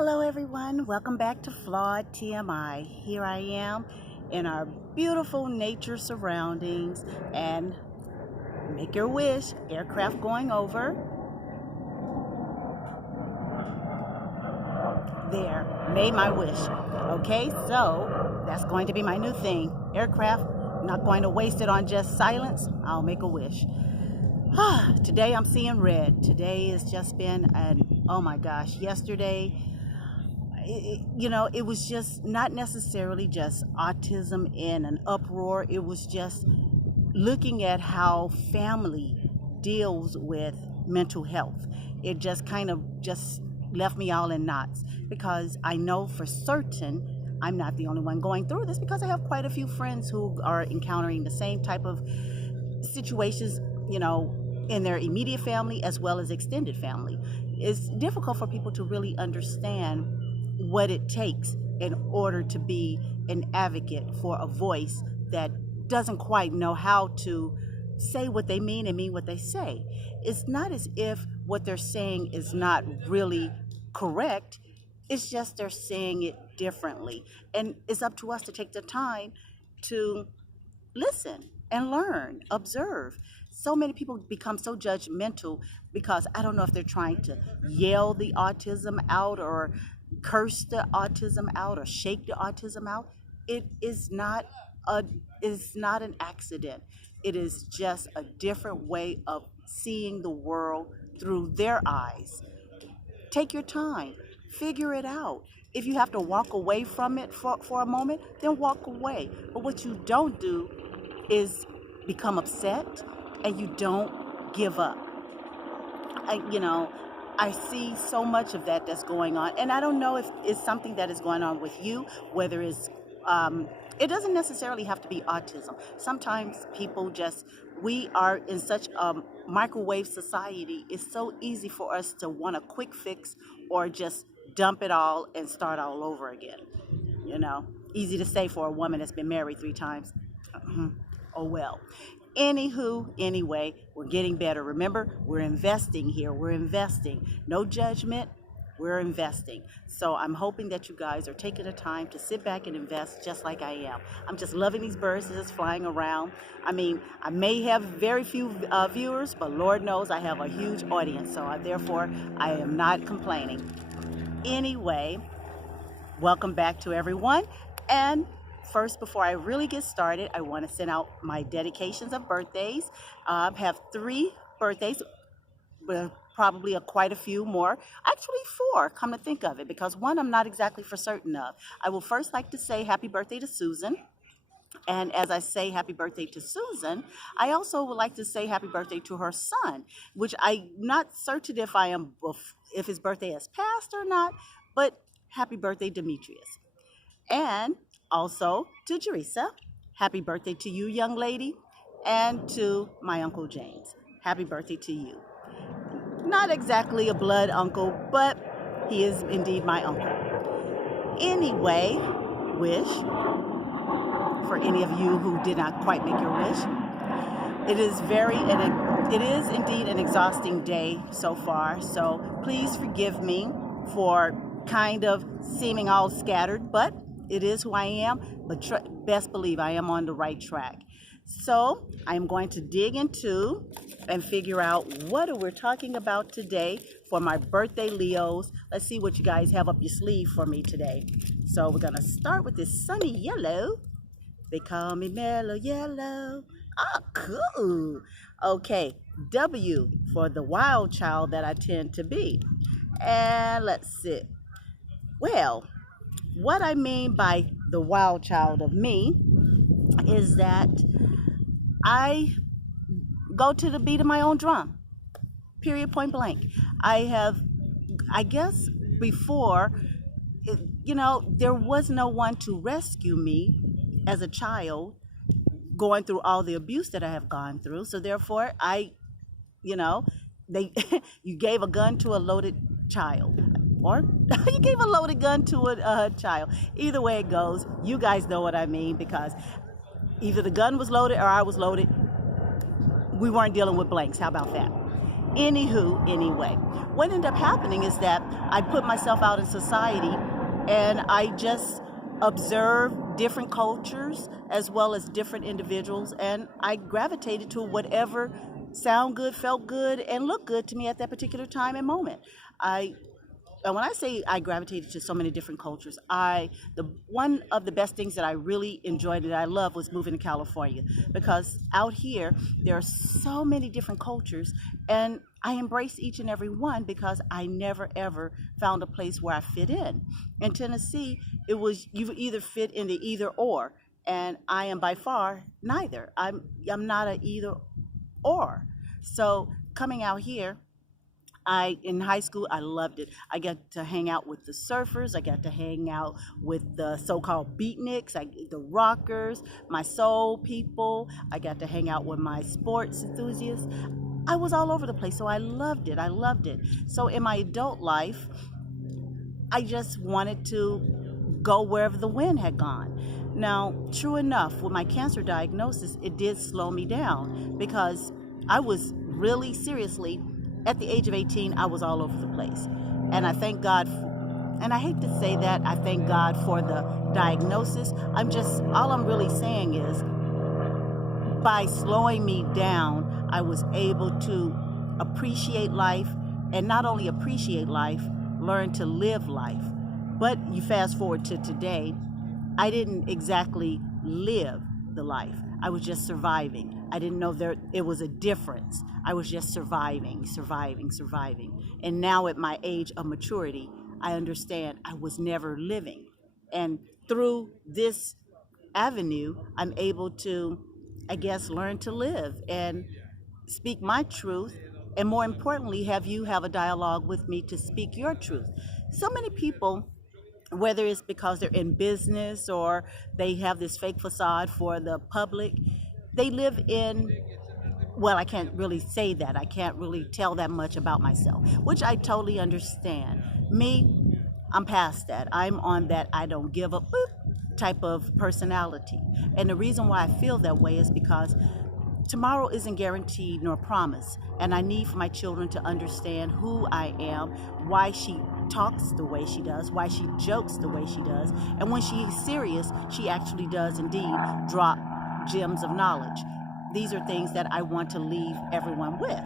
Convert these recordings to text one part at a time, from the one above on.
Hello everyone, welcome back to Flawed TMI. Here I am in our beautiful nature surroundings and make your wish, aircraft going over. There, made my wish. Okay, so that's going to be my new thing. Aircraft, not going to waste it on just silence, I'll make a wish. Today I'm seeing red. Today has just been oh my gosh, yesterday it was just not necessarily just autism in an uproar. It was just looking at how family deals with mental health. It just kind of just left me all in knots because I know for certain I'm not the only one going through this, because I have quite a few friends who are encountering the same type of situations, in their immediate family as well as extended family. It's difficult for people to really understand what it takes in order to be an advocate for a voice that doesn't quite know how to say what they mean and mean what they say. It's not as if what they're saying is not really correct. It's just they're saying it differently. And it's up to us to take the time to listen and learn, observe. So many people become so judgmental because I don't know if they're trying to yell the autism out or curse the autism out or shake the autism out. It is not an accident. It is just a different way of seeing the world through their eyes. Take your time, figure it out. If you have to walk away from it for a moment, then walk away. But what you don't do is become upset, and you don't give up. I see so much of that's going on, and I don't know if it's something that is going on with you, whether it's, it doesn't necessarily have to be autism. Sometimes people we are in such a microwave society. It's so easy for us to want a quick fix or just dump it all and start all over again. Easy to say for a woman that's been married 3 times. Oh well. Anyway, we're getting better. Remember, we're investing here. We're investing. No judgment. We're investing. So I'm hoping that you guys are taking the time to sit back and invest just like I am. I'm just loving these birds just flying around. I mean, I may have very few viewers, but Lord knows I have a huge audience. So therefore, I am not complaining. Anyway, welcome back to everyone. And first, before I really get started, I want to send out my dedications of birthdays. I have 3 birthdays, probably quite a few more. Actually 4, come to think of it, because one I'm not exactly for certain of. I will first like to say happy birthday to Susan. And as I say happy birthday to Susan, I also would like to say happy birthday to her son, which I'm not certain if his birthday has passed or not, but happy birthday, Demetrius. And also to Jerisa, happy birthday to you, young lady, and to my Uncle James. Happy birthday to you. Not exactly a blood uncle, but he is indeed my uncle. Anyway, wish, for any of you who did not quite make your wish, it is indeed an exhausting day so far, so please forgive me for kind of seeming all scattered, but it is who I am, but best believe I am on the right track. So I'm going to dig into and figure out what we're talking about today for my birthday Leos. Let's see what you guys have up your sleeve for me today. So we're going to start with this sunny yellow. They call me Mellow Yellow. Oh, cool. Okay, W for the wild child that I tend to be. And let's see. Well, what I mean by the wild child of me is that I go to the beat of my own drum, period, point blank. I guess before, there was no one to rescue me as a child going through all the abuse that I have gone through. So therefore, you gave a gun to a loaded child. Or you gave a loaded gun to a child. Either way it goes, you guys know what I mean, because either the gun was loaded or I was loaded. We weren't dealing with blanks. How about that? Anywho, anyway, what ended up happening is that I put myself out in society and I just observed different cultures as well as different individuals, and I gravitated to whatever sound good, felt good, and looked good to me at that particular time and moment. I and when I say I gravitated to so many different cultures, the one of the best things that I really enjoyed that I love was moving to California, because out here there are so many different cultures, and I embrace each and every one because I never ever found a place where I fit in. In Tennessee, it was you either fit in the either or, and I am by far neither. I'm not a either or. So coming out here, I in high school I loved it. I got to hang out with the surfers. I got to hang out with the so-called beatniks, the rockers, my soul people. I got to hang out with my sports enthusiasts. I was all over the place, so I loved it. I loved it. So in my adult life, I just wanted to go wherever the wind had gone. Now, true enough, with my cancer diagnosis, it did slow me down because I was really seriously, at the age of 18, I was all over the place. And I thank God, and I hate to say that, I thank God for the diagnosis. All I'm really saying is, by slowing me down, I was able to appreciate life, and not only appreciate life, learn to live life. But you fast forward to today, I didn't exactly live the life. I was just surviving. I didn't know it was a difference. I was just surviving, surviving, surviving. And now at my age of maturity, I understand I was never living. And through this avenue, I'm able to, I guess, learn to live and speak my truth. And more importantly, have you have a dialogue with me to speak your truth. So many people, whether it's because they're in business or they have this fake facade for the public, they live in, well, I can't really say that. I can't really tell that much about myself, which I totally understand. Me, I'm past that. I'm on that I don't give a boop type of personality. And the reason why I feel that way is because tomorrow isn't guaranteed nor promised, and I need for my children to understand who I am, why she talks the way she does, why she jokes the way she does, and when she's serious, she actually does indeed drop gems of knowledge. These are things that I want to leave everyone with.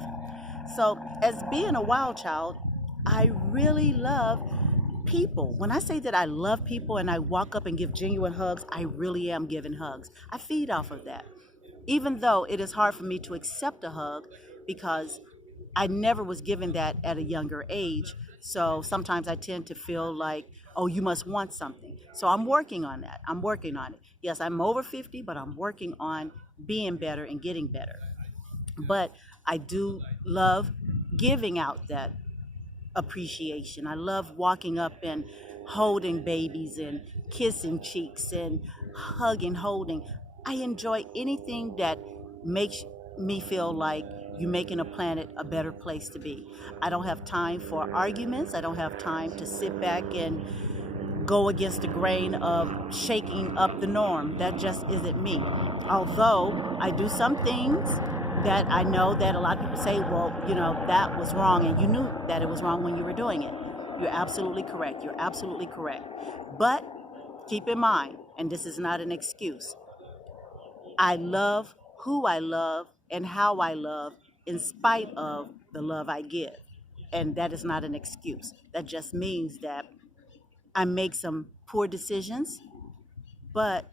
So, as being a wild child, I really love people. When I say that I love people and I walk up and give genuine hugs, I really am giving hugs. I feed off of that. Even though it is hard for me to accept a hug because I never was given that at a younger age. So sometimes I tend to feel like, oh, you must want something. So I'm working on that. I'm working on it. Yes, I'm over 50, but I'm working on being better and getting better. But I do love giving out that appreciation. I love walking up and holding babies and kissing cheeks and hugging, holding. I enjoy anything that makes me feel like you're making a planet a better place to be. I don't have time for arguments. I don't have time to sit back and go against the grain of shaking up the norm. That just isn't me. Although I do some things that I know that a lot of people say, well, that was wrong, and you knew that it was wrong when you were doing it. You're absolutely correct. You're absolutely correct. But keep in mind, and this is not an excuse, I love who I love and how I love in spite of the love I give. And that is not an excuse. That just means that I make some poor decisions, but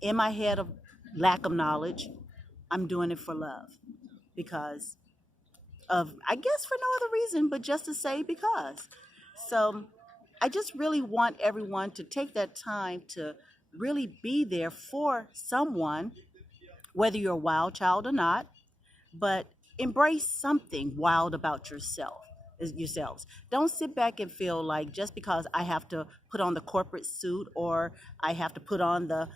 in my head of lack of knowledge, I'm doing it for love because of, I guess, for no other reason, but just to say because. So I just really want everyone to take that time to really be there for someone, whether you're a wild child or not, but embrace something wild about yourselves. Don't sit back and feel like just because I have to put on the corporate suit or I have to put on the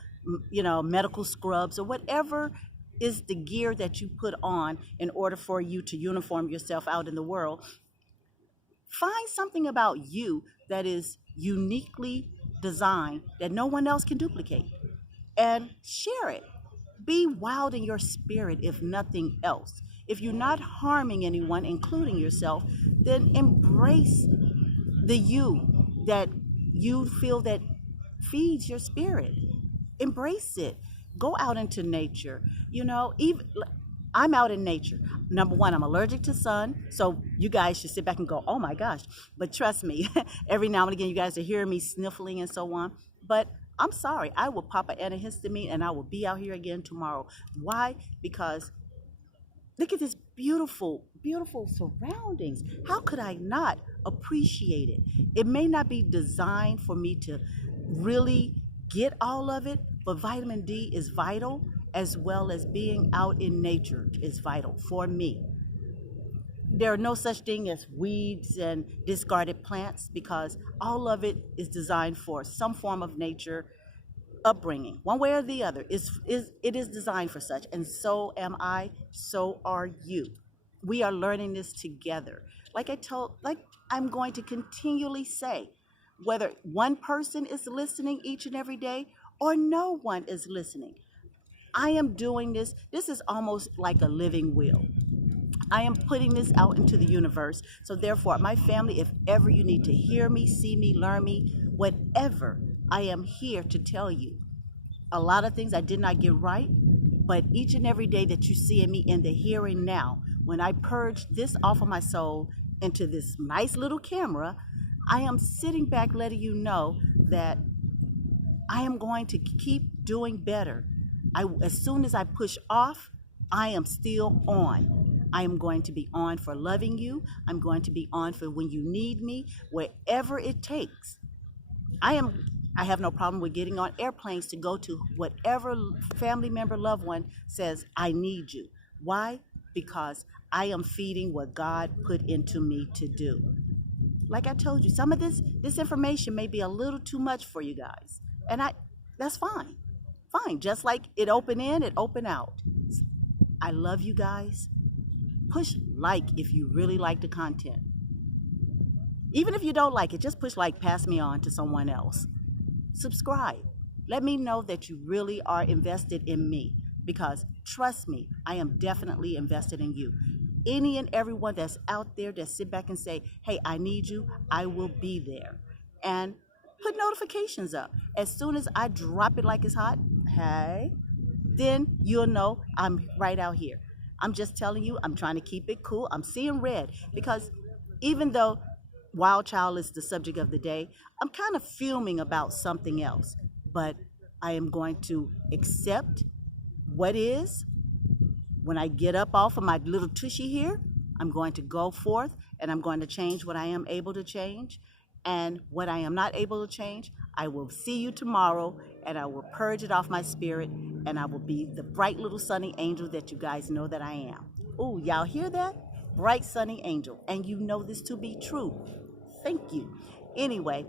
medical scrubs or whatever is the gear that you put on in order for you to uniform yourself out in the world. Find something about you that is uniquely designed that no one else can duplicate and share it. Be wild in your spirit, if nothing else. If you're not harming anyone, including yourself, then embrace the you that you feel that feeds your spirit. Embrace it. Go out into nature. Even I'm out in nature. Number one, I'm allergic to sun, so you guys should sit back and go, oh my gosh. But trust me, every now and again, you guys are hearing me sniffling and so on. But I'm sorry, I will pop an antihistamine and I will be out here again tomorrow. Why? Because look at this beautiful, beautiful surroundings. How could I not appreciate it? It may not be designed for me to really get all of it, but vitamin D is vital, as well as being out in nature is vital for me. There are no such thing as weeds and discarded plants because all of it is designed for some form of nature upbringing, one way or the other. It is designed for such, and so am I, so are you. We are learning this together. Like I'm going to continually say, whether one person is listening each and every day or no one is listening, I am doing this. This is almost like a living will. I am putting this out into the universe. So therefore, my family, if ever you need to hear me, see me, learn me, whatever, I am here to tell you. A lot of things I did not get right, but each and every day that you see me in the here and now, when I purge this off of my soul into this nice little camera, I am sitting back letting you know that I am going to keep doing better. As soon as I push off, I am still on. I am going to be on for loving you. I'm going to be on for when you need me, wherever it takes. I have no problem with getting on airplanes to go to whatever family member, loved one says, I need you. Why? Because I am feeding what God put into me to do. Like I told you, some of this information may be a little too much for you guys. And that's fine. Fine. Just like it open in, it open out. I love you guys. Push like if you really like the content. Even if you don't like it, just push like, pass me on to someone else. Subscribe. Let me know that you really are invested in me, because trust me, I am definitely invested in you. Any and everyone that's out there that sit back and say, hey, I need you, I will be there. And put notifications up. As soon as I drop it like it's hot, hey, then you'll know I'm right out here. I'm just telling you, I'm trying to keep it cool. I'm seeing red because even though Wild Child is the subject of the day, I'm kind of fuming about something else. But I am going to accept what is. When I get up off of my little tushy here, I'm going to go forth and I'm going to change what I am able to change. And what I am not able to change, I will see you tomorrow and I will purge it off my spirit and I will be the bright little sunny angel that you guys know that I am. Oh, y'all hear that? Bright sunny angel. And you know this to be true. Thank you. Anyway,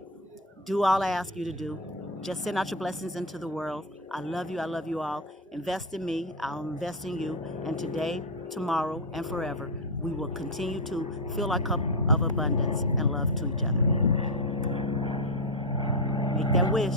do all I ask you to do. Just send out your blessings into the world. I love you. I love you all. Invest in me. I'll invest in you. And today, tomorrow, and forever, we will continue to fill our cup of abundance and love to each other. Make that wish.